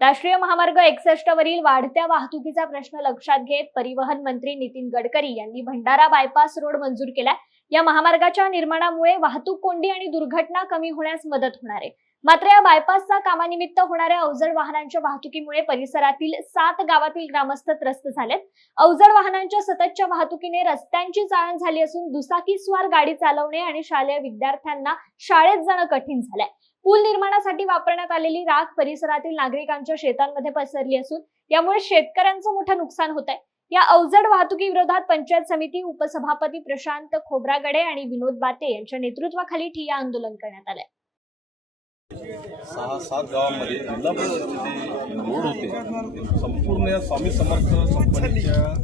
राष्ट्रीय महामार्ग 61 वरील वाढत्या वाहतुकीचा प्रश्न लक्षात घेत परिवहन मंत्री नितीन गडकरी यांनी भंडारा बायपास रोड मंजूर केला। या महामार्गाच्या निर्माणामुळे वाहतूक कोंडी आणि दुर्घटना कमी होण्यास मदत होणार आहे। मात्र या बायपासचा कामानिमित्त होणाऱ्या अवजड वाहनांच्या वाहतुकीमुळे परिसरातील 7 गावातील ग्रामस्थ त्रस्त झालेत। अवजड वाहनांच्या सततच्या वाहतुकीने रस्त्यांची चाळण झाली असून दुचाकीस्वार गाडी चालवणे आणि शालेय विद्यार्थ्यांना शाळेत जाणं कठीण झालंय। पूल निर्माणासाठी वापरण्यात आलेली राख परिसरातील नागरिकांच्या शेतांमध्ये पसरली असून यामुळे शेतकऱ्यांचं मोठं नुकसान होत आहे। या अवजड वाहतुकी विरोधात पंचायत समिती उपसभापती प्रशांत खोब्रागडे आणि विनोद बाते यांच्या नेतृत्वाखाली ठिय्या आंदोलन करण्यात आले। 6-7 गावांमध्ये जिल्हा परिषदेचे रोड होते संपूर्ण या स्वामी समर्थ कंपनीच्या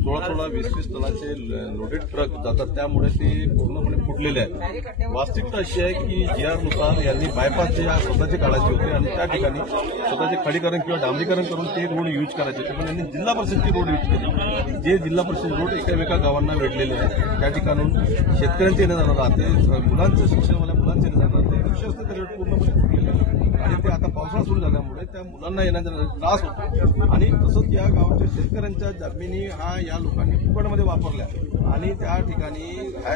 16-20 टनाचे लोडेड ट्रक जातात, त्यामुळे ते पूर्णपणे फुटलेले आहेत। वास्तविकता अशी आहे की GR नुसार यांनी बायपासचे स्वतःचे काढायचे होते आणि त्या ठिकाणी स्वतःचे खडीकरण किंवा डांबरीकरण करून ते रोड यूज करायचे होते, पण यांनी जिल्हा परिषदचे रोड यूज केले। जे जिल्हा परिषद रोड एका गावांना वेढलेले आहेत, त्या ठिकाणून शेतकऱ्यांचे येणे जाणार राहते, मुलांचं शिक्षण मुलांचे येणे जाणार ते लक्ष असते ते रोड पूर्णपणे फुटलेले आहे आणि ते आता पावसाळा सुरू झाल्यामुळे त्या मुलांना येण्याचा त्रास होतो। आणि तसंच या गावाच्या शेतकऱ्यांच्या जमिनी या लोकांनी फुकटमध्ये वापरल्या आणि त्या ठिकाणी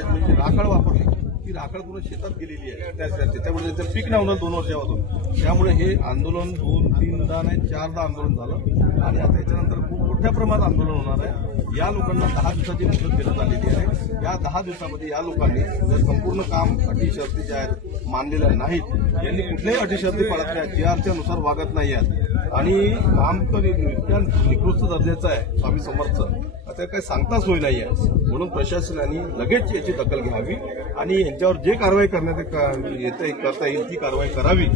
म्हणजे राखळ वापरली, ती राखळ पूर्ण शेतात गेलेली आहे त्यामुळे त्यांचं पीक नाही होणार 2 वर्षापासून। त्यामुळे हे आंदोलन 2-3दा नाही 4दा आंदोलन झालं आणि आता याच्यानंतर खूप मोठ्या प्रमाणात आंदोलन होणार आहे। या लोकांना 10 दिवसाची मुदत देण्यात आलेली आहे। या 10 दिवसामध्ये या लोकांनी जर संपूर्ण काम अटी शर्ती ज्या आहेत मानलेल्या नाहीत, यांनी कुठल्याही अटी शर्ती पाळत नाही, GRच्या नुसार वागत नाही आहेत आणि काम तर इतक्या निकृष्ट दर्जाचं आहे स्वामी समर्थचं, आता काही सांगता सोय नाही आहे। म्हणून प्रशासनाने लगेच याची दखल घ्यावी आणि यांच्यावर जे कारवाई करता येईल ती कारवाई करावी।